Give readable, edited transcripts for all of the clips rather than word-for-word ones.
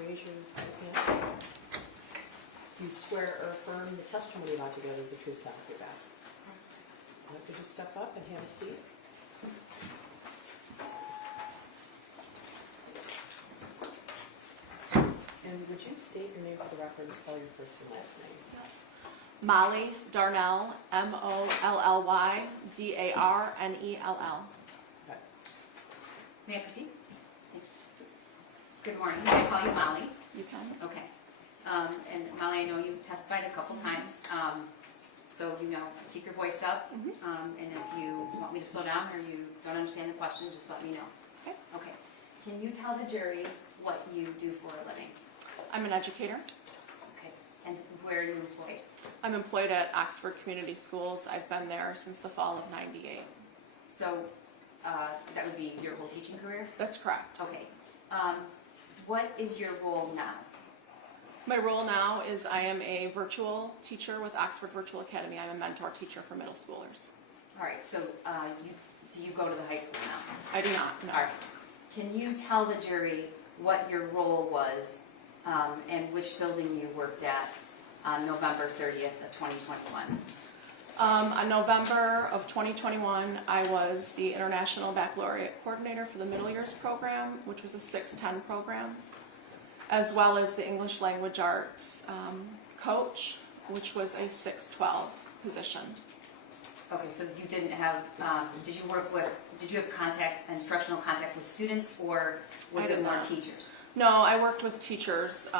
Raise your right hand. You swear or affirm the testimony about to give is the truth, so help you God. Could you step up and have a seat? And would you state your name for the record and spell your first and last name? Molly Darnell, Molly Darnell. Okay. May I proceed? Good morning. May I call you Molly? You can. Okay. And Molly, I know you testified a couple times, so keep your voice up. And if you want me to slow down or you don't understand the question, just let me know. Okay. Okay. Can you tell the jury what you do for a living? I'm an educator. Okay. And where are you employed? I'm employed at Oxford Community Schools. I've been there since the fall of '98. So that would be your whole teaching career? That's correct. Okay. What is your role now? My role now is I am a virtual teacher with Oxford Virtual Academy. I'm a mentor teacher for middle schoolers. All right. So do you go to the high school now? I do not, no. All right. Can you tell the jury what your role was and which building you worked at on November 30th of 2021? On November of 2021, I was the International Baccalaureate Coordinator for the Middle Years program, which was a 610 program, as well as the English Language Arts coach, which was a 612 position. Okay, so you didn't have, did you have instructional contact with students, or was it more teachers? No, I worked with teachers,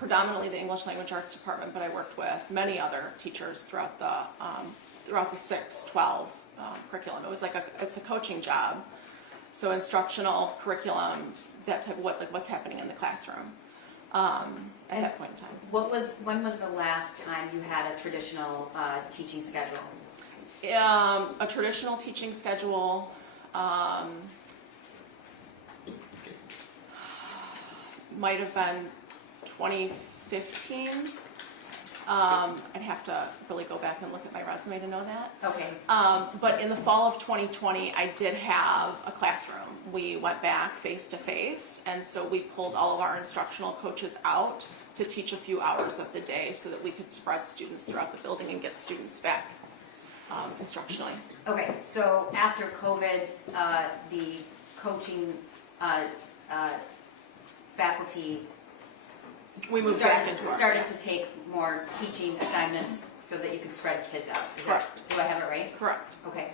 predominantly the English Language Arts department, but I worked with many other teachers throughout the 612 curriculum. It was it's a coaching job, so instructional curriculum, that type of what's happening in the classroom at that point in time. When was the last time you had a traditional teaching schedule? A traditional teaching schedule might have been 2015. I'd have to really go back and look at my resume to know that. Okay. But in the fall of 2020, I did have a classroom. We went back face to face, and so we pulled all of our instructional coaches out to teach a few hours of the day so that we could spread students throughout the building and get students back instructionally. Okay, so after COVID, the coaching faculty We moved back into our started to take more teaching assignments so that you could spread kids out. Correct. Do I have it right? Correct. Okay.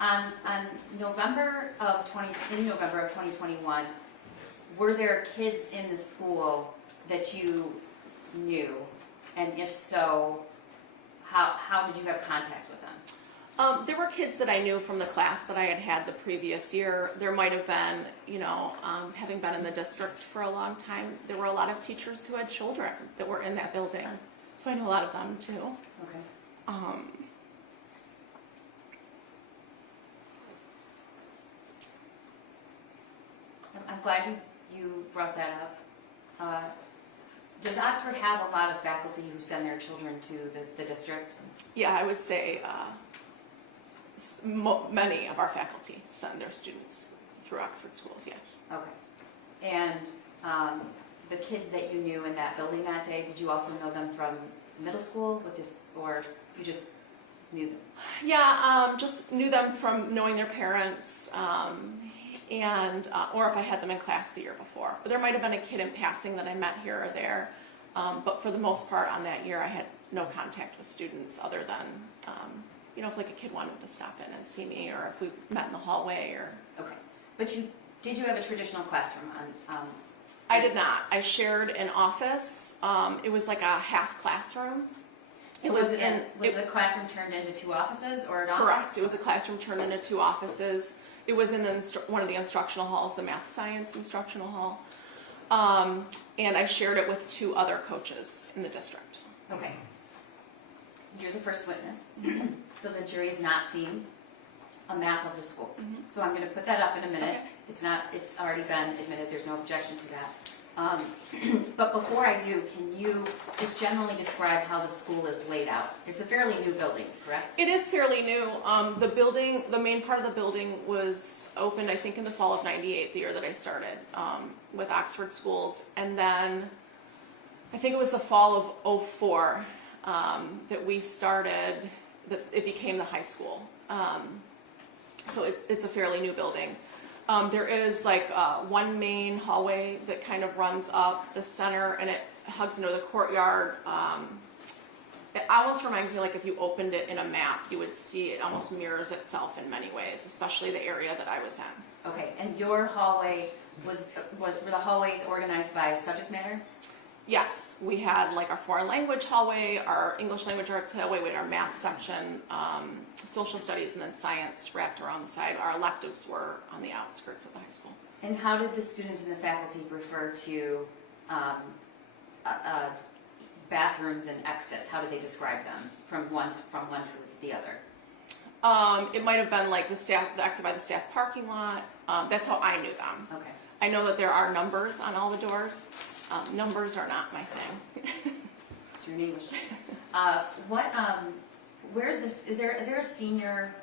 In November of 2021, were there kids in the school that you knew, and if so, how did you have contact with them? There were kids that I knew from the class that I had the previous year. There might have been, having been in the district for a long time, there were a lot of teachers who had children that were in that building. So I know a lot of them too. Okay. I'm glad you brought that up. Does Oxford have a lot of faculty who send their children to the district? Yeah, I would say many of our faculty send their students through Oxford schools, yes. Okay. And the kids that you knew in that building that day, did you also know them from middle school or you just knew them? Yeah, just knew them from knowing their parents, or if I had them in class the year before. But there might have been a kid in passing that I met here or there, but for the most part on that year I had no contact with students other than, if a kid wanted to stop in and see me, or if we met in the hallway or... Okay. But did you have a traditional classroom? I did not. I shared an office. It was like a half classroom. So was the classroom turned into two offices or an office? Correct. It was a classroom turned into two offices. It was in one of the instructional halls, the math science instructional hall. And I shared it with two other coaches in the district. Okay. You're the first witness. So the jury's not seen a map of the school. So I'm going to put that up in a minute. Okay. It's already been admitted. There's no objection to that. But before I do, can you just generally describe how the school is laid out? It's a fairly new building, correct? It is fairly new. The building, the main part of the building was opened, I think, in the fall of '98, the year that I started with Oxford Schools. And then I think it was the fall of '04 that we started, that it became the high school. So it's a fairly new building. There is like one main hallway that kind of runs up the center and it hugs into the courtyard. It almost reminds me like if you opened it in a map, you would see it almost mirrors itself in many ways, especially the area that I was in. Okay, and your hallway were the hallways organized by subject matter? Yes, we had like our foreign language hallway, our English language arts hallway, we had our math section, social studies, and then science wrapped around the side. Our electives were on the outskirts of the high school. And how did the students and the faculty refer to bathrooms and exits? How did they describe them from one to the other? It might have been like the exit by the staff parking lot. That's how I knew them. Okay. I know that there are numbers on all the doors. Numbers are not my thing. It's your English. Where is this? Is there a senior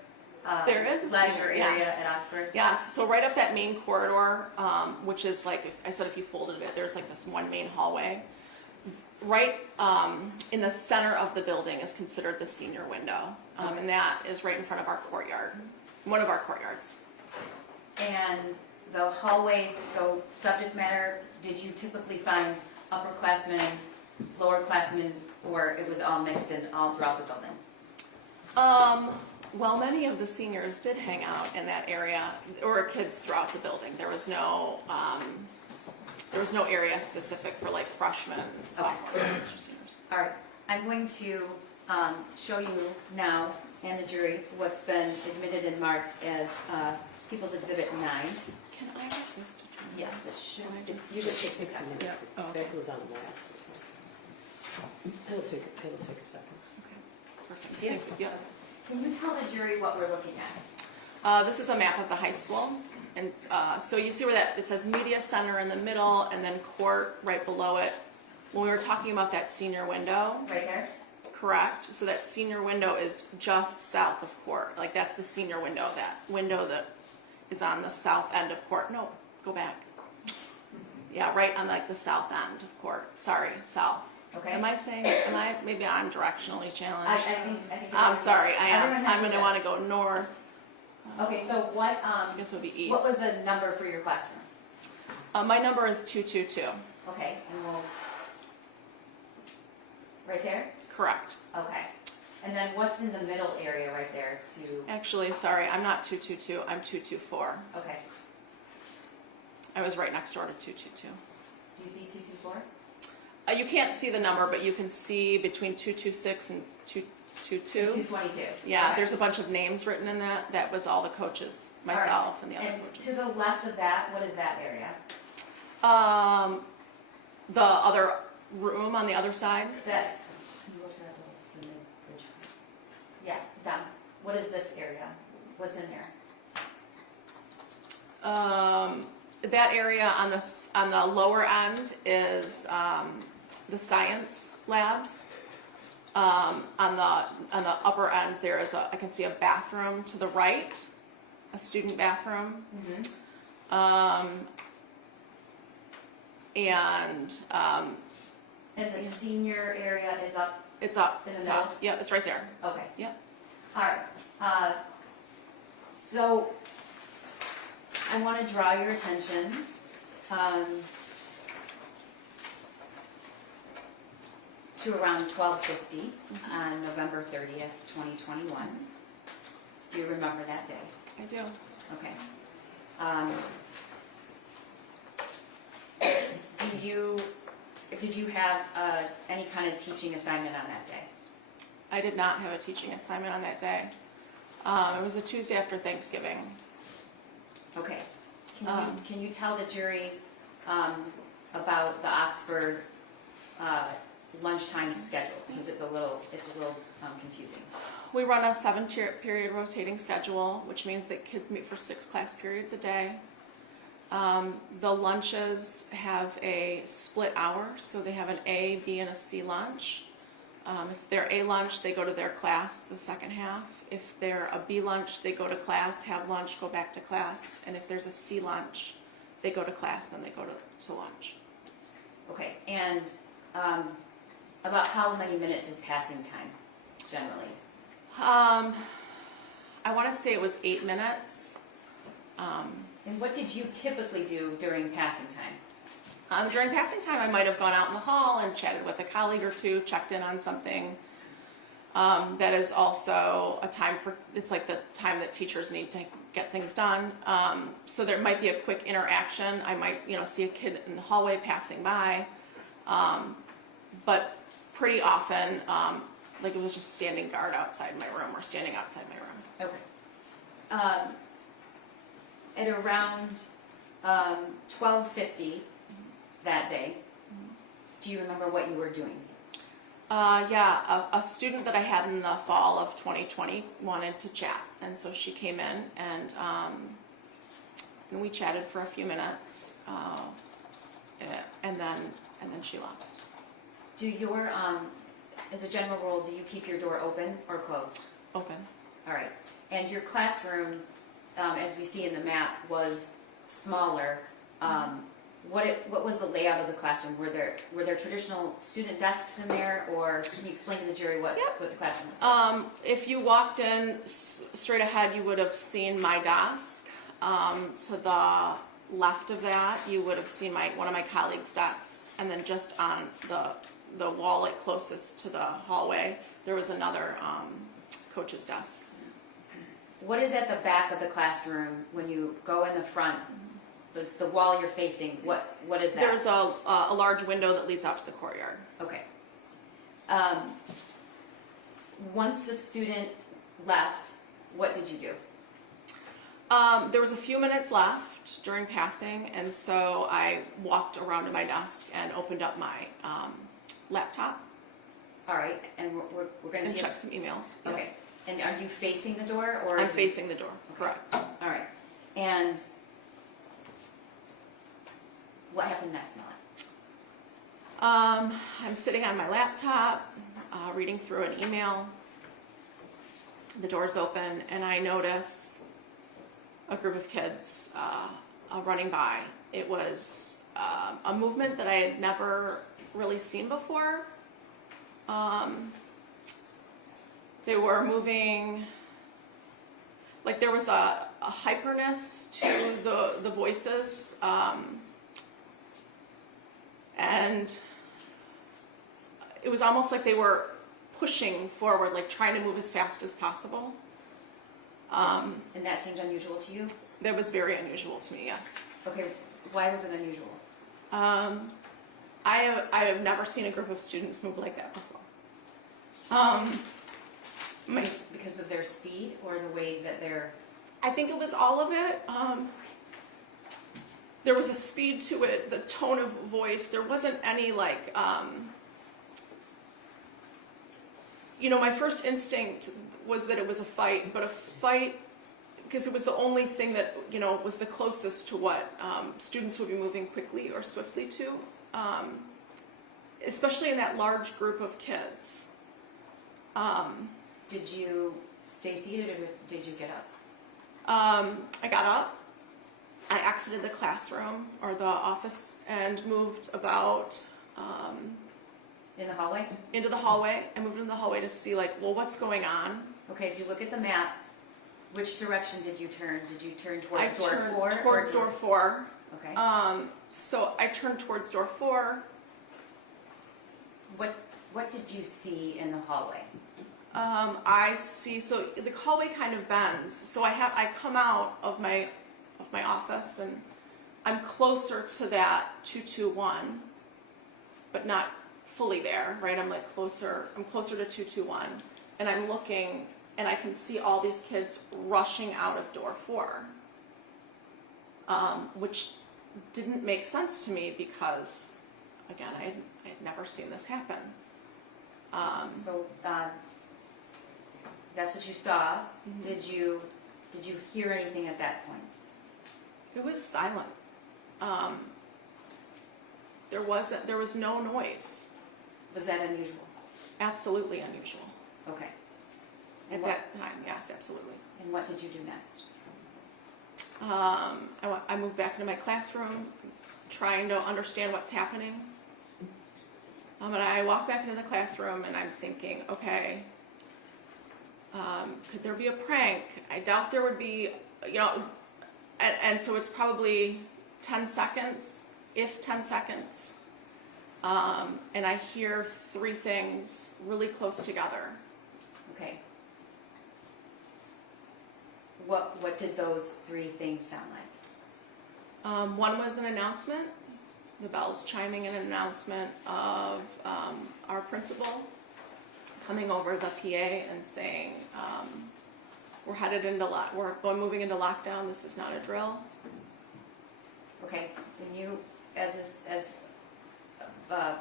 There is a leisure senior, area yes. at Oxford? Yes, so right up that main corridor, which is like, I said if you folded it, there's like this one main hallway. Right in the center of the building is considered the senior window, and that is right in front of our courtyard, one of our courtyards. And the hallways go subject matter. Did you typically find upperclassmen, lowerclassmen, or it was all mixed in all throughout the building? Well, many of the seniors did hang out in that area, or kids throughout the building. There was no area specific for like freshmen, sophomores, or seniors. All right, I'm going to show you now and the jury what's been admitted and marked as People's Exhibit 9. Can I have this? Yes, it should. You should take 60 minutes. Yeah. Oh, okay. That goes on last. It'll take a second. Okay, perfect. See it? Thank you. Yep. Can you tell the jury what we're looking at? This is a map of the high school, and so you see where that it says media center in the middle, and then court right below it. When we were talking about that senior window, Right there? correct? So that senior window is just south of court. Like that's the senior window. That window that is on the south end of court. No, go back. Yeah, right on like the south end of court. Sorry, south. Okay. Maybe I'm directionally challenged. I think I'm sorry, I am. everyone has I'm going to this. want to go north. Okay, so what, I guess it would be east. what was the number for your classroom? My number is 222. Okay, and we'll, right there? Correct. Okay. And then what's in the middle area right there to, Actually, sorry, I'm not 222. I'm 224. okay. I was right next door to 222. Do you see 224? You can't see the number, but you can see between 226 and 222. 222. Yeah, Okay. there's a bunch of names written in that. That was all the coaches, All right. myself, and the other And coaches. to the left of that, what is that area? The other room on the other side. That, can you go to that little, the mid-bridge? Yeah, down. What is this area? What's in there? That area on the lower end is the science labs. On the upper end, there is I can see a bathroom to the right, a student bathroom. Mm-hmm. And And the senior area is up, it's up In the top. middle? Yeah, it's right there. okay. Yep. All right. So I want to draw your attention to around 12:50 on November 30th, 2021. Do you remember that day? I do. Okay. Did you have any kind of teaching assignment on that day? I did not have a teaching assignment on that day. It was a Tuesday after Thanksgiving. Okay. Can you tell the jury about the Oxford lunchtime schedule? Because it's a little confusing. We run a 7-period rotating schedule, which means that kids meet for 6 class periods a day. The lunches have a split hour, so they have an A, B, and a C lunch. If they're A lunch, they go to their class the second half. If they're a B lunch, they go to class, have lunch, go back to class. And if there's a C lunch, they go to class, then they go to lunch. Okay, and about how many minutes is passing time, generally? I want to say it was 8 minutes. And what did you typically do during passing time? During passing time, I might have gone out in the hall and chatted with a colleague or two, checked in on something. That is also a time for, it's like the time that teachers need to get things done. So there might be a quick interaction. I might, see a kid in the hallway passing by. But pretty often, like it was just standing guard outside my room or standing outside my room. Okay. At around 12:50 that day, do you remember what you were doing? A student that I had in the fall of 2020 wanted to chat, and so she came in and we chatted for a few minutes, and then she left. Do your, as a general rule, do you keep your door open or closed? Open. All right. And your classroom, as we see in the map, was smaller. What was the layout of the classroom? Were there traditional student desks in there, or can you explain to the jury what the classroom was like? If you walked in straight ahead, you would have seen my desk. To the left of that, you would have seen one of my colleagues' desks, and then just on the wall like closest to the hallway, there was another coach's desk. What is at the back of the classroom when you go in the front? The wall you're facing, what is that? There's a large window that leads out to the courtyard. Okay. Once the student left, what did you do? There was a few minutes left during passing, and so I walked around to my desk and opened up my laptop. All right, and we're going to and see check some emails. Okay, and are you facing the door, or I'm facing the door. Correct. All right, and what happened next, Melanie? I'm sitting on my laptop, reading through an email. The door's open, and I notice a group of kids running by. It was a movement that I had never really seen before. They were moving, like there was a hyperness to the voices, and it was almost like they were pushing forward, like trying to move as fast as possible. And that seemed unusual to you? That was very unusual to me, yes. Okay, why was it unusual? I have never seen a group of students move like that before. Because of their speed or the way that they're... I think it was all of it. There was a speed to it, the tone of voice. There wasn't any like, my first instinct was that it was a fight, but a fight, because it was the only thing that, was the closest to what students would be moving quickly or swiftly to, especially in that large group of kids. Did you stay seated or did you get up? I got up. I exited the classroom or the office and moved about In the hallway? into the hallway. I moved into the hallway to see what's going on. Okay, if you look at the map, which direction did you turn? Did you turn I towards door turned 4? towards door 4. Okay. So I turned towards door 4. What did you see in the hallway? I see. So the hallway kind of bends. So I come out of my office and I'm closer to that 221, but not fully there, right? I'm closer to 221, and I'm looking, and I can see all these kids rushing out of door 4, which didn't make sense to me because, again, I had never seen this happen. So that's what you saw. Mm-hmm. Did you hear anything at that point? It was silent. there was no noise. Was that unusual? Absolutely unusual. Okay. At that time, yes, absolutely. And what did you do next? I moved back into my classroom, trying to understand what's happening. And I walk back into the classroom and I'm thinking, okay, could there be a prank? I doubt there would be, and so it's probably 10 seconds, if 10 seconds. And I hear three things really close together. Okay. What did those three things sound like? One was an announcement, the bells chiming in an announcement of our principal coming over the PA and saying, we're moving into lockdown, this is not a drill. Okay, and you, as a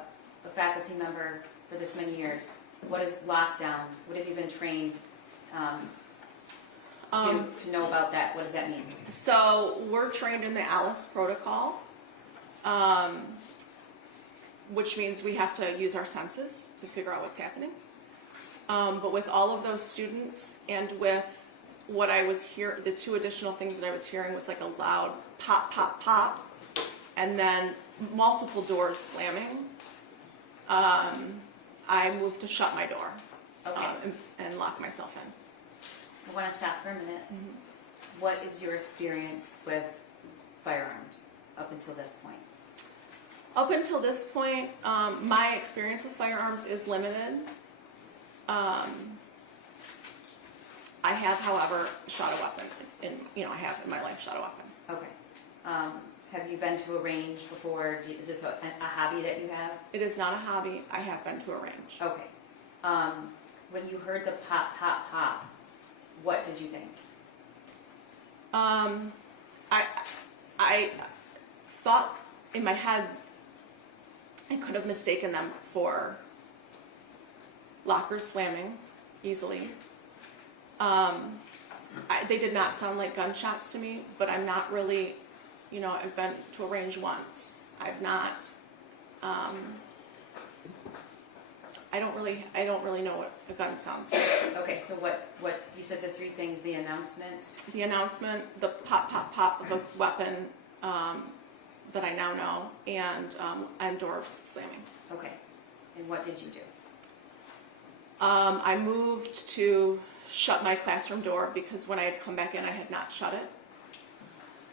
faculty member for this many years, what is lockdown? What have you been trained to know about that? What does that mean? So we're trained in the ALICE protocol, which means we have to use our senses to figure out what's happening. But with all of those students and with what I was hearing, the two additional things that I was hearing was like a loud pop, pop, pop, and then multiple doors slamming. I moved to shut my door. Okay. And lock myself in. I want to stop for a minute. Mm-hmm. What is your experience with firearms up until this point? Up until this point, my experience with firearms is limited. I have, however, shot a weapon. I have in my life shot a weapon. Okay. Have you been to a range before? Is this a hobby that you have? It is not a hobby. I have been to a range. Okay. When you heard the pop, pop, pop, what did you think? I thought in my head I could have mistaken them for lockers slamming easily. They did not sound like gunshots to me, but I'm not really, I've been to a range once. I've not, I don't really know what a gun sounds like. Okay, so what you said the three things: the announcement, The pop, pop, pop of a weapon that I now know, and doors slamming. okay, and what did you do? I moved to shut my classroom door because when I had come back in, I had not shut it.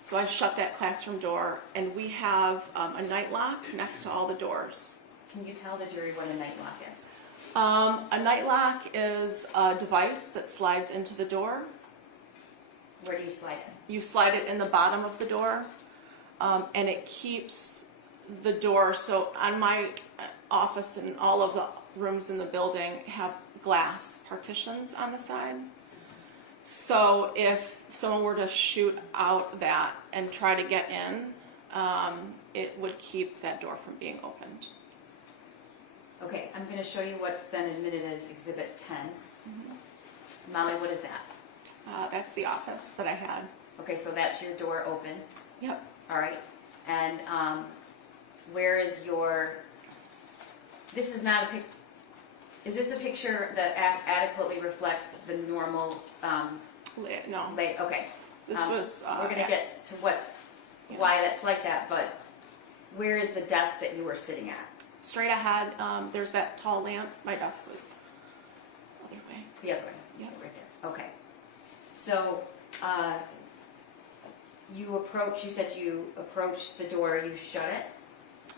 So I shut that classroom door, and we have a night lock next to all the doors. Can you tell the jury what a night lock is? A night lock is a device that slides into the door. Where do you slide it? You slide it in the bottom of the door, and it keeps the door. So on my office and all of the rooms in the building have glass partitions on the side. So if someone were to shoot out that and try to get in, it would keep that door from being opened. Okay, I'm going to show you what's been admitted as Exhibit 10. Mm-hmm. Molly, what is that? That's the office that I had. Okay, so that's your door open. Yep. All right. And where is your... This is not a pic... Is this a picture that adequately reflects the normal... No. Okay. This was... We're going to get to why that's like that, but where is the desk that you were sitting at? Straight ahead, there's that tall lamp. My desk was the other way. The other way? Yep. Right there. Okay. So, you said you approached the door, you shut it?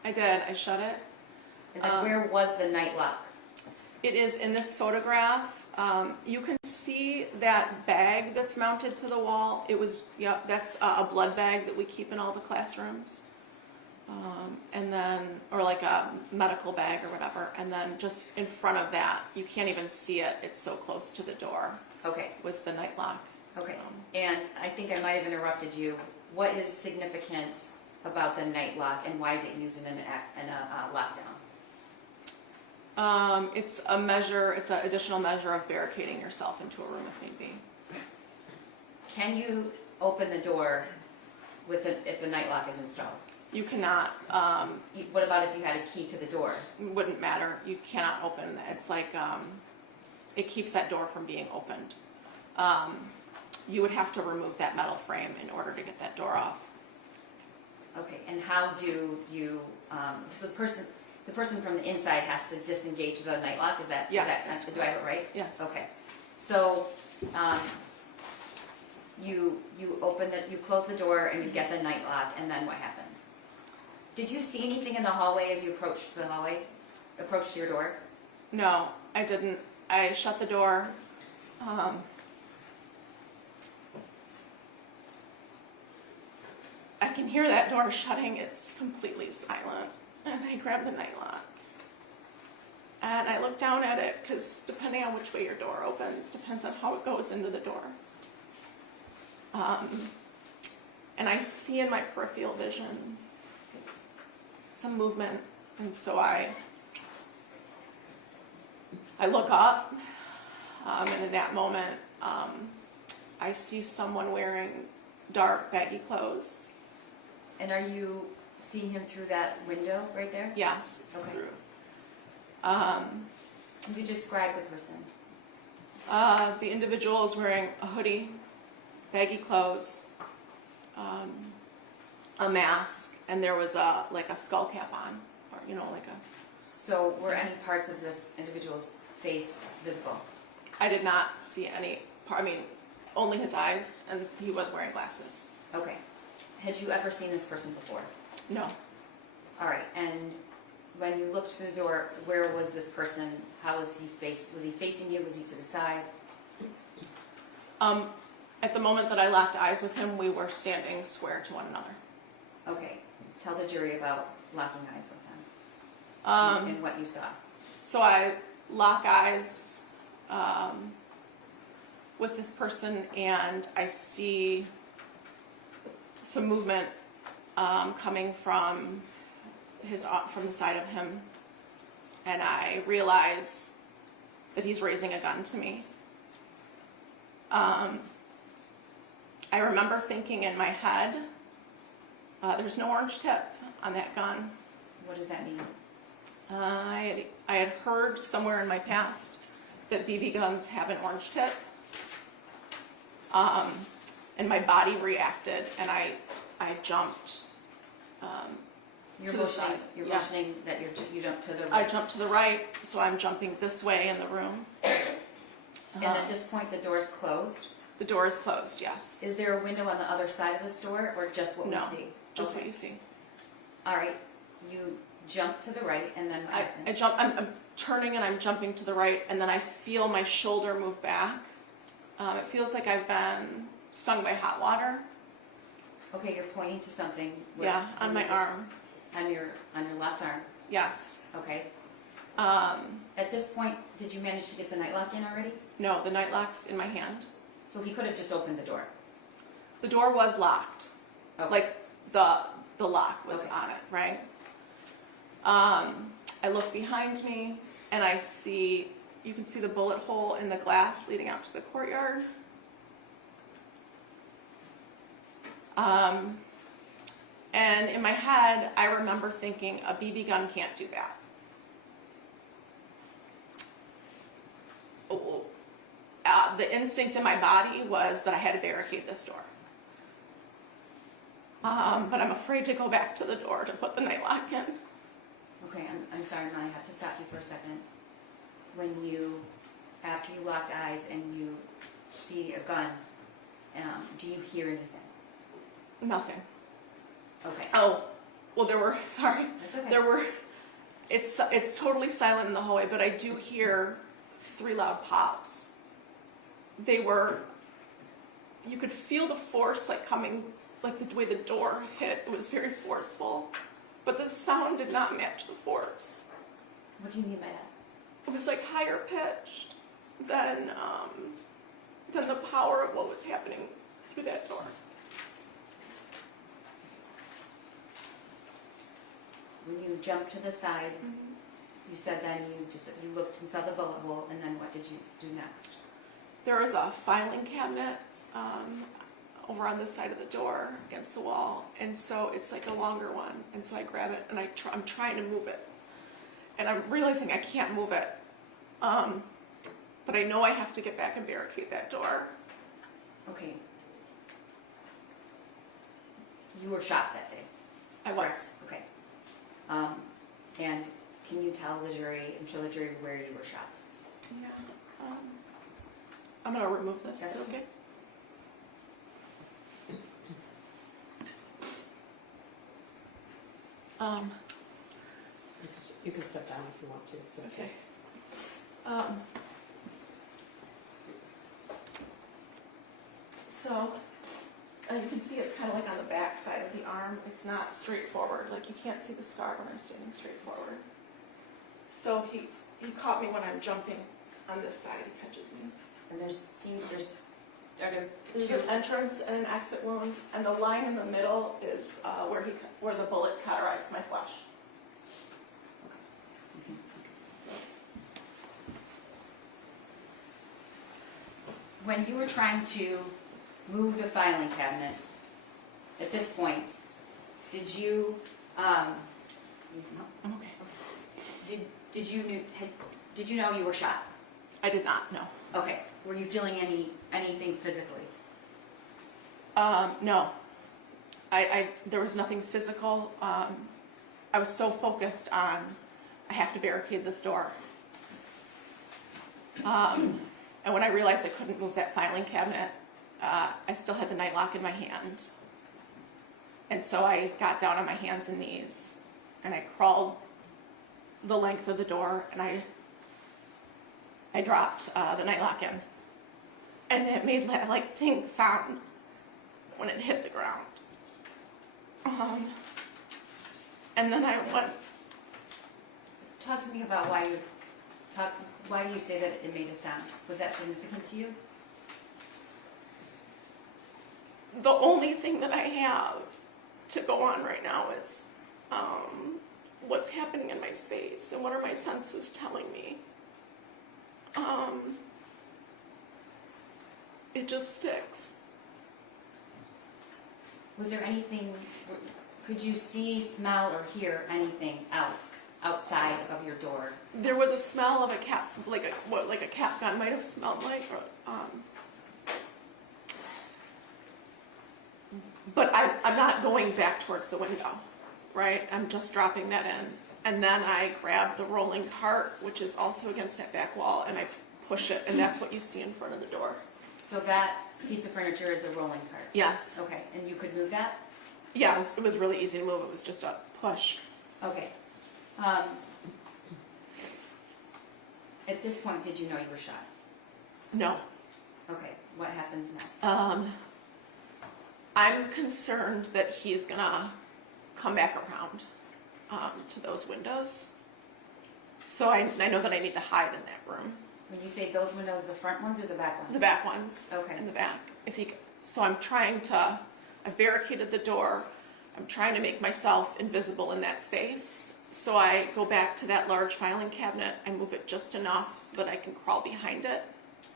I did. I shut it. And then where was the night lock? It is in this photograph. You can see that bag that's mounted to the wall. That's a blood bag that we keep in all the classrooms. And then, or like a medical bag or whatever. And then just in front of that, you can't even see it. It's so close to the door. Okay. Was the night lock. Okay. And I think I might have interrupted you. What is significant about the night lock, and why is it used in a lockdown? It's a measure. It's an additional measure of barricading yourself into a room if need be. Can you open the door if the night lock is installed? You cannot, What about if you had a key to the door? wouldn't matter. You cannot open. It's like, it keeps that door from being opened. You would have to remove that metal frame in order to get that door off. Okay, and how do you, so the person from the inside has to disengage the night lock, Yes, that's do I have it right? Yes. Okay, so, you close the door and you get the night lock, and then what happens? Did you see anything in the hallway as you approached your door? No, I didn't. I shut the door. I can hear that door shutting. It's completely silent. And I grab the night lock. And I look down at it because depending on which way your door opens, depends on how it goes into the door. And I see in my peripheral vision some movement. And so I look up, and in that moment, I see someone wearing dark, baggy clothes. And are you seeing him through that window right there? Yes, it's Okay. through. Can you describe the person? The individual is wearing a hoodie, baggy clothes, a mask, and there was a skull cap on, or like a. So were any parts of this individual's face visible? I did not see any part. I mean, only his eyes, and he was wearing glasses. Okay. Had you ever seen this person before? No. All right. And when you looked through the door, where was this person? How was he faced? Was he facing you? Was he to the side? At the moment that I locked eyes with him, we were standing square to one another. Okay. Tell the jury about locking eyes with him and what you saw. So I lock eyes with this person, and I see some movement coming from the side of him, and I realize that he's raising a gun to me. I remember thinking in my head, there's no orange tip on that gun. What does that mean? I had heard somewhere in my past that BB guns have an orange tip. And my body reacted, and I jumped You're to the side. You're Yes. motioning that you jump to the I right. jumped to the right, so I'm jumping this way in the room. And at this point, the door's closed. The door is closed, yes. Is there a window on the other side of this door, or just what No, we see? just Okay. what you see. All right. You jump to the right, and then what happens? I'm turning and I'm jumping to the right, and then I feel my shoulder move back. It feels like I've been stung by hot water. Okay, you're pointing to something. Yeah, on my arm. On your left arm. Yes. Okay. At this point, did you manage to get the night lock in already? No, the night lock's in my hand. So he could have just opened the door. The door was locked. Okay. Like the lock was Okay. on it, right? I look behind me and you can see the bullet hole in the glass leading out to the courtyard. And in my head, I remember thinking a BB gun can't do that. The instinct in my body was that I had to barricade this door. But I'm afraid to go back to the door to put the night lock in. Okay, I'm sorry, Ma, I have to stop you for a second. After you locked eyes and you see a gun, do you hear anything? Nothing. Okay. Oh, well, sorry. That's okay. It's totally silent in the hallway, but I do hear 3 loud pops. You could feel the force coming, the way the door hit. It was very forceful, but the sound did not match the force. What do you mean by that? It was higher pitched than the power of what was happening through that door. When you jumped to the side, you said then you looked and saw the bullet hole, and then what did you do next? There was a filing cabinet over on this side of the door against the wall, and so it's like a longer one, and so I grab it and I'm trying to move it, and I'm realizing I can't move it, but I know I have to get back and barricade that door. Okay. You were shot that day? I was. Okay. And can you tell the jury and show the jury where you were shot? Yeah. I'm gonna remove this. That's Is it okay? You can step down if you want to, it's okay. So, you can see it's kind of like on the back side of the arm. It's not straightforward. Like you can't see the scar when I'm standing straight forward. So he caught me when I'm jumping on this side. He catches me. And are there There's two? an entrance and an exit wound, and the line in the middle is where the bullet cauterized my flesh. When you were trying to move the filing cabinet, at this point, did you, I'm okay. did you know you were shot? I did not know. Okay. Were you feeling anything physically? No. There was nothing physical. I was so focused on, I have to barricade this door. And when I realized I couldn't move that filing cabinet, I still had the nightlock in my hand. And so I got down on my hands and knees, and I crawled the length of the door, and I dropped the nightlock in. And it made that like ting sound when it hit the ground. And then I went. Talk to me about why do you say that it made a sound? Was that significant to you? The only thing that I have to go on right now is what's happening in my space and what are my senses telling me. It just sticks. Was there anything, could you see, smell, or hear anything else outside of your door? There was a smell of a cap, like a cap gun might have smelled like. But I'm not going back towards the window, right? I'm just dropping that in. And then I grab the rolling cart, which is also against that back wall, and I push it, and that's what you see in front of the door. So that piece of furniture is a rolling cart? Yes. Okay, and you could move that? Yeah, it was really easy to move. It was just a push. Okay. At this point, did you know you were shot? No. Okay, what happens next? I'm concerned that he's gonna come back around to those windows. So I know that I need to hide in that room. When you say those windows, the front ones or the back ones? The back ones. Okay. In the back. So I've barricaded the door. I'm trying to make myself invisible in that space. So I go back to that large filing cabinet. I move it just enough so that I can crawl behind it.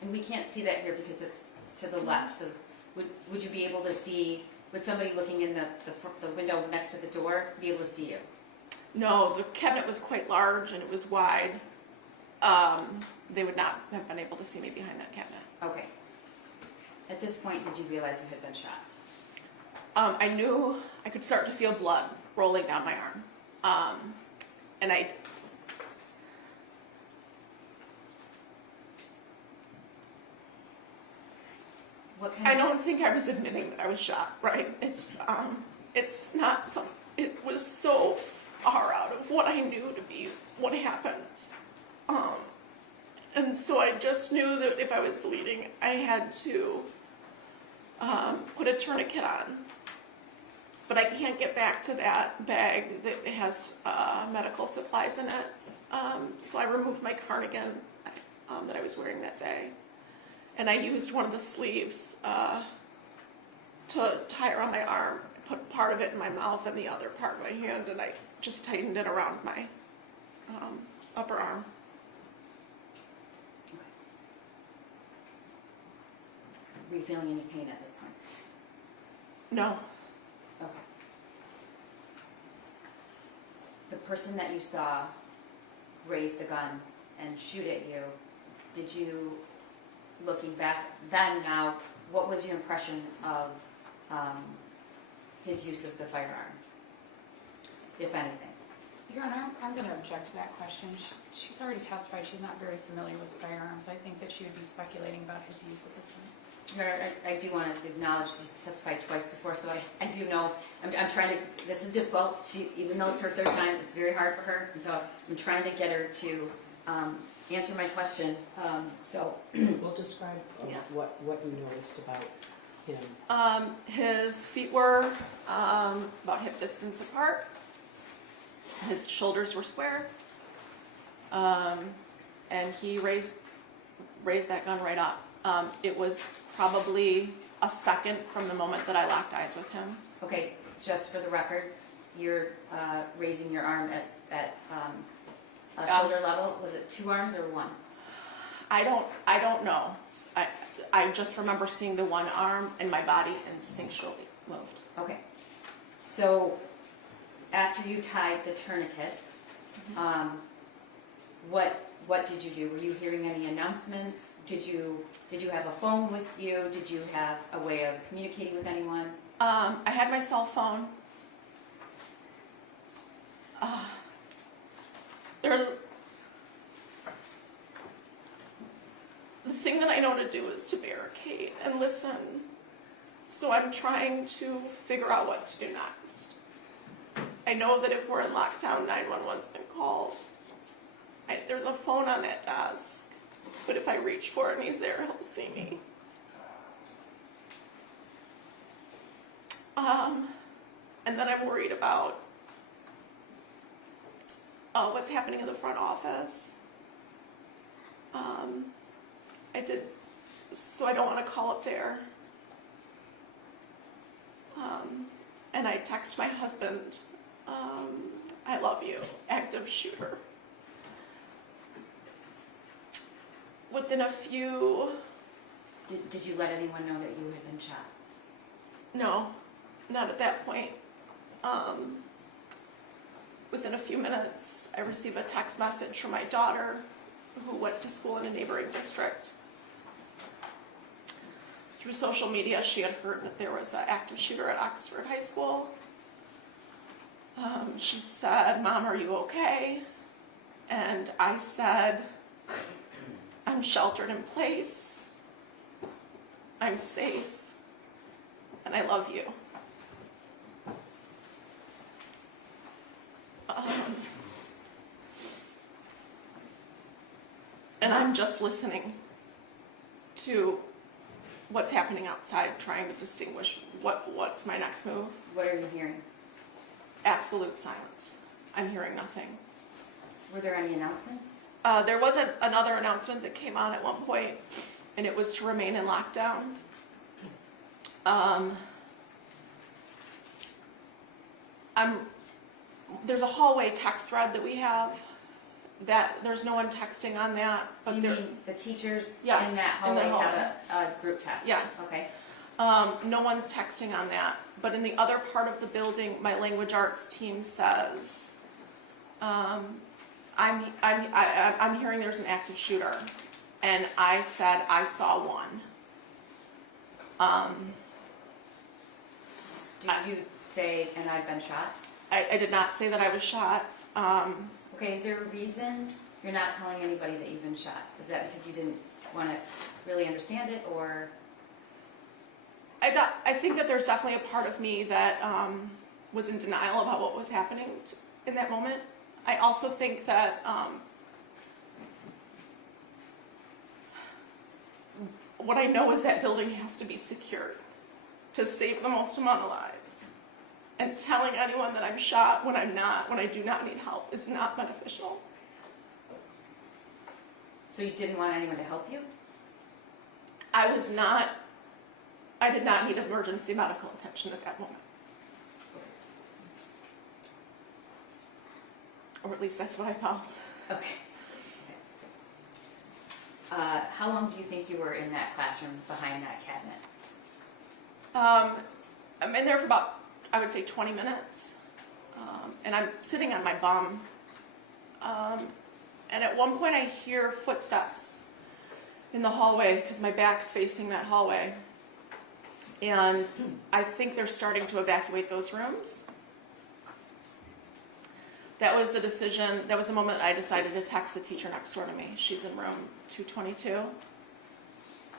And we can't see that here because it's to the left. So would you be able to see, would somebody looking in the window next to the door be able to see you? No, the cabinet was quite large and it was wide. They would not have been able to see me behind that cabinet. Okay. At this point, did you realize you had been shot? I knew I could start to feel blood rolling down my arm. And What kind I of don't think I was admitting that I was shot, right? It's not some, it was so far out of what I knew to be what happens. And so I just knew that if I was bleeding, I had to put a tourniquet on. But I can't get back to that bag that has medical supplies in it. So I removed my cardigan that I was wearing that day. And I used one of the sleeves to tie around my arm. I put part of it in my mouth and the other part in my hand, and I just tightened it around my upper arm. Were you feeling any pain at this point? No. Okay. The person that you saw raise the gun and shoot at you, did you, looking back then now, what was your impression of his use of the firearm, if anything? Your Honor, I'm going to object to that question. She's already testified she's not very familiar with firearms. I think that she would be speculating about his use at this point. I do want to acknowledge she's testified twice before, so I do know, I'm trying to, this is difficult. Even though it's her third time, it's very hard for her, and so I'm trying to get her to answer my questions. Well, describe Yeah. what you noticed about him. His feet were about hip distance apart. His shoulders were square. And he raised that gun right up. It was probably a second from the moment that I locked eyes with him. Okay, just for the record, you're raising your arm at shoulder level. Was it 2 arms or 1? I don't know. I just remember seeing the one arm and my body instinctually moved. Okay. So after you tied the tourniquet, what did you do? Were you hearing any announcements? Did you have a phone with you? Did you have a way of communicating with anyone? I had my cell phone. The thing that I know to do is to barricade and listen. So I'm trying to figure out what to do next. I know that if we're in lockdown, 911's been called. There's a phone on that desk, but if I reach for him, he's there, he'll see me. And then I'm worried about what's happening in the front office. So I don't want to call up there. And I text my husband, I love you, active shooter. Within a few... Did you let anyone know that you had been shot? No, not at that point. Within a few minutes, I received a text message from my daughter, who went to school in a neighboring district. Through social media, she had heard that there was an active shooter at Oxford High School. She said, "Mom, are you okay?" And I said, "I'm sheltered in place. I'm safe. And I love you." And I'm just listening to what's happening outside, trying to distinguish what's my next move. What are you hearing? Absolute silence. I'm hearing nothing. Were there any announcements? There was another announcement that came on at one point, and it was to remain in lockdown. There's a hallway text thread that we have. That there's no one texting on that, but Do you there. mean the teachers Yes, in that in the hallway hallway. have a group text? Yes. Okay. No one's texting on that, but in the other part of the building, my language arts team says, I'm hearing there's an active shooter, and I said I saw one. Did you say, "and I've been shot"? I did not say that I was shot. Okay, is there a reason you're not telling anybody that you've been shot? Is that because you didn't want to really understand it, or? I think that there's definitely a part of me that was in denial about what was happening in that moment. I also think that what I know is that building has to be secured to save the most amount of lives. And telling anyone that I'm shot when I'm not, when I do not need help, is not beneficial. So you didn't want anyone to help you? I did not need emergency medical attention at that moment. Or at least that's what I felt. Okay. How long do you think you were in that classroom behind that cabinet? I'm in there for about, I would say 20 minutes. And I'm sitting on my bum. And at one point I hear footsteps in the hallway because my back's facing that hallway. And I think they're starting to evacuate those rooms. That was the decision, that was the moment I decided to text the teacher next door to me. She's in room 222.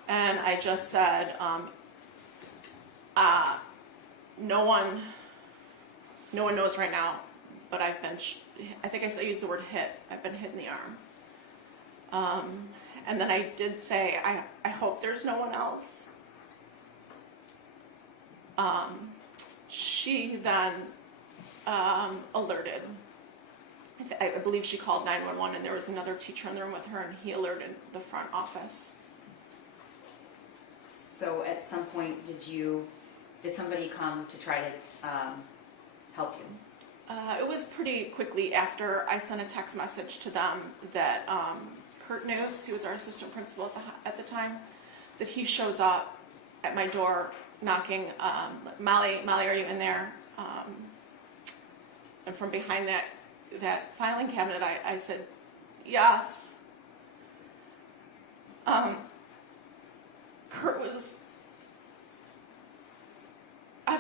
And I just said, no one knows right now, but I think I used the word hit. I've been hit in the arm. And then I did say, I hope there's no one else. She then alerted. I believe she called 911, and there was another teacher in the room with her, and he alerted the front office. So at some point, did somebody come to try to help you? It was pretty quickly after I sent a text message to them that Kurt News, he was our assistant principal at the time, that he shows up at my door knocking, Molly, are you in there? And from behind that filing cabinet, I said, yes. I've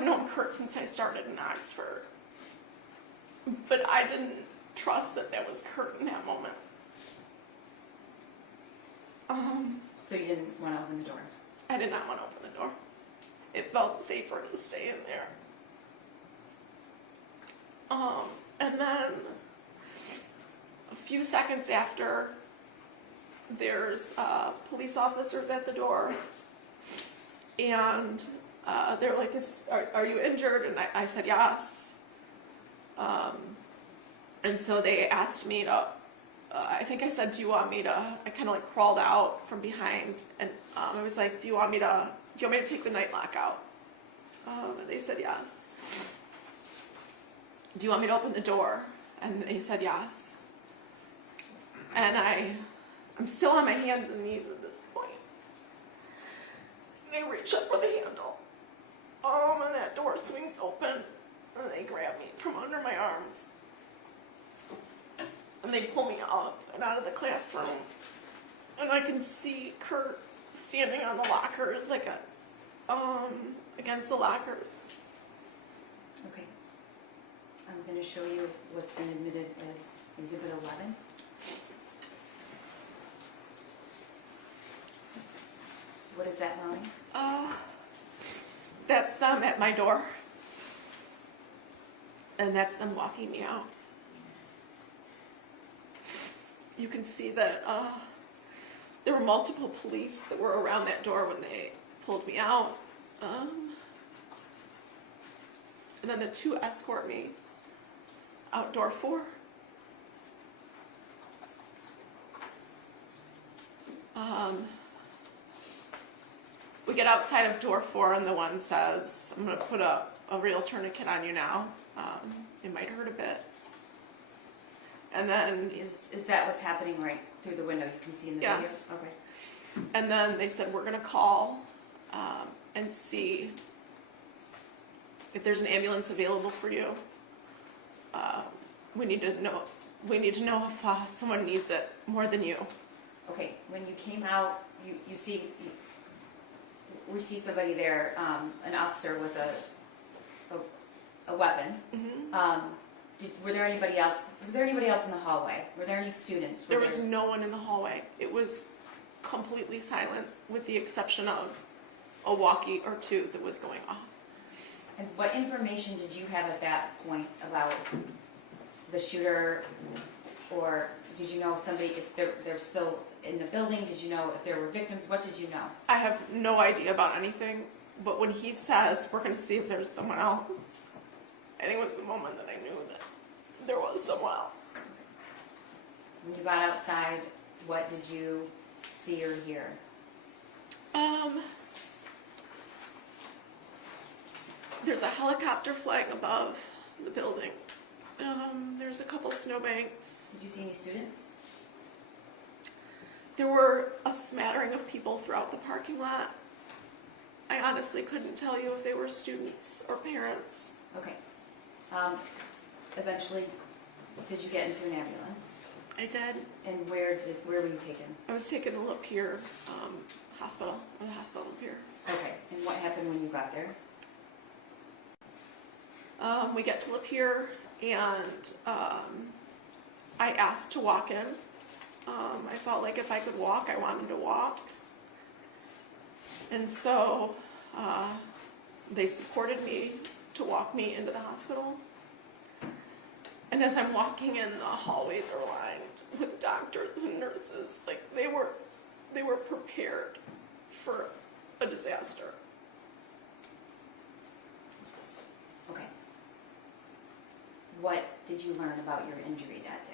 known Kurt since I started in Oxford, but I didn't trust that was Kurt in that moment. So you didn't want to open the door? I did not want to open the door. It felt safer to stay in there. And then a few seconds after, there's police officers at the door, and they're like, are you injured? And I said yes. And so they asked me to, I think I said, do you want me to, I kind of like crawled out from behind, and I was like, do you want me to take the night lock out? And they said yes. Do you want me to open the door? And they said yes. And I'm still on my hands and knees at this point. And I reach up for the handle. And that door swings open, and they grab me from under my arms. And they pull me up and out of the classroom. And I can see Kurt standing on the lockers, like against the lockers. Okay. I'm going to show you what's been admitted as Exhibit 11. What is that, Molly? That's them at my door. And that's them walking me out. You can see that there were multiple police that were around that door when they pulled me out. And then the two escort me out door 4. We get outside of door 4 and the one says, I'm going to put a real tourniquet on you now. It might hurt a bit. And then... Is that what's happening right through the window? You can see in the video? Yes. Okay. And then they said, we're going to call and see if there's an ambulance available for you. We need to know if someone needs it more than you. Okay, when you came out, we see somebody there, an officer with a weapon. Mm-hmm. Was there anybody else in the hallway? Were there any students? There was no one in the hallway. It was completely silent with the exception of a walkie or two that was going off. And what information did you have at that point about the shooter, or did you know if somebody, if they're still in the building? Did you know if there were victims? What did you know? I have no idea about anything, but when he says, we're going to see if there's someone else, I think it was the moment that I knew that there was someone else. When you got outside, what did you see or hear? There's a helicopter flying above the building. There's a couple snowbanks. Did you see any students? There were a smattering of people throughout the parking lot. I honestly couldn't tell you if they were students or parents. Okay. Eventually, did you get into an ambulance? I did. And where were you taken? I was taken to Lapeer Hospital, or the hospital Lapeer. Okay. And what happened when you got there? We get to Lapeer, and I asked to walk in. I felt like if I could walk, I wanted to walk. And so they supported me to walk me into the hospital. And as I'm walking in, the hallways are lined with doctors and nurses. Like they were prepared for a disaster. Okay. What did you learn about your injury that day?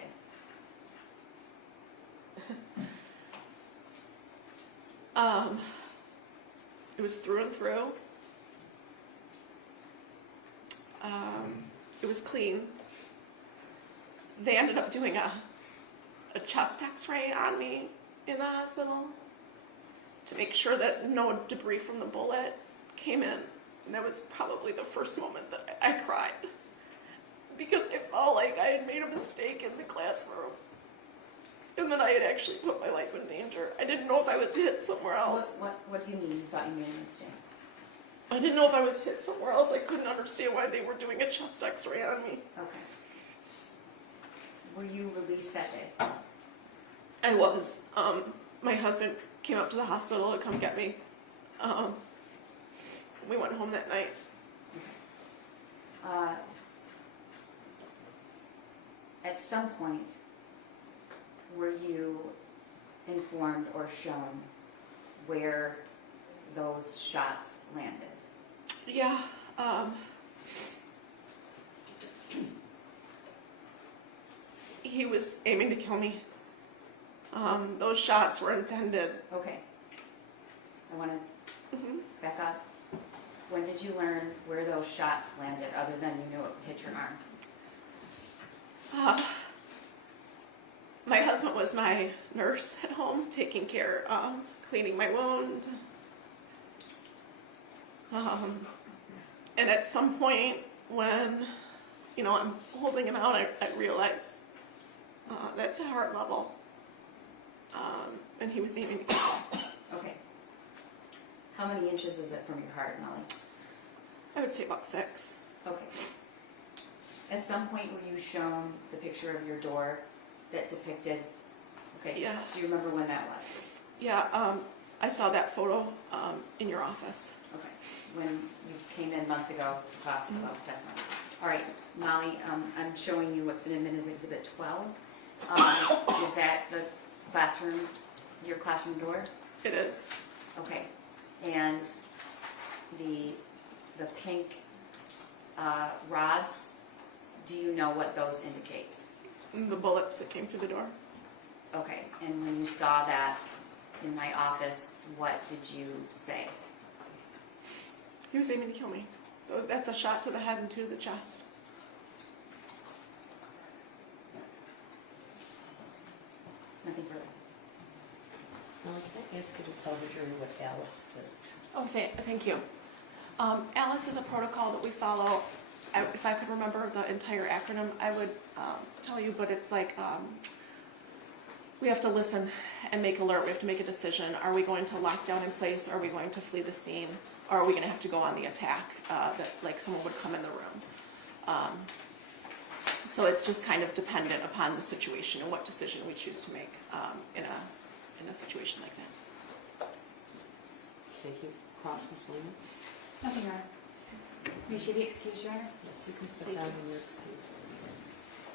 It was through and through. It was clean. They ended up doing a chest x-ray on me in the hospital to make sure that no debris from the bullet came in. And that was probably the first moment that I cried. Because I felt like I had made a mistake in the classroom. And that I had actually put my life in danger. I didn't know if I was hit somewhere else. What do you mean you thought you made a mistake? I didn't know if I was hit somewhere else. I couldn't understand why they were doing a chest x-ray on me. Okay. Were you released that day? I was. My husband came up to the hospital to come get me. We went home that night. At some point, were you informed or shown where those shots landed? Yeah. He was aiming to kill me. Those shots were intended. Okay. I want to back up. When did you learn where those shots landed, other than you knew it hit your arm? My husband was my nurse at home, taking care, cleaning my wound. And at some point when, I'm holding him out, I realize that's a heart level. And he was aiming to kill me. Okay. How many inches is it from your heart, Molly? I would say about 6. Okay. At some point were you shown the picture of your door that depicted, okay, Yeah. do you remember when that was? Yeah, I saw that photo in your office. Okay, when you came in months ago to talk about the testimony. All right, Molly, I'm showing you what's been admitted as Exhibit 12. Is that the classroom, your classroom door? It is. Okay, and the pink rods, do you know what those indicate? The bullets that came through the door. Okay, and when you saw that in my office, what did you say? He was aiming to kill me. That's a shot to the head and 2 to the chest. Nothing further. Now, can I ask you to tell the jury what Alice is? Oh, thank you. Alice is a protocol that we follow. If I could remember the entire acronym, I would tell you, but it's like we have to listen and make alert. We have to make a decision. Are we going to lock down in place? Are we going to flee the scene? Or are we going to have to go on the attack that like someone would come in the room? So it's just kind of dependent upon the situation and what decision we choose to make in a situation like that. Thank you. Cross, Ms. Lehman? Nothing, Your Honor. May she be excused, Your Honor? Yes, you can step Thank down you. when you're excused.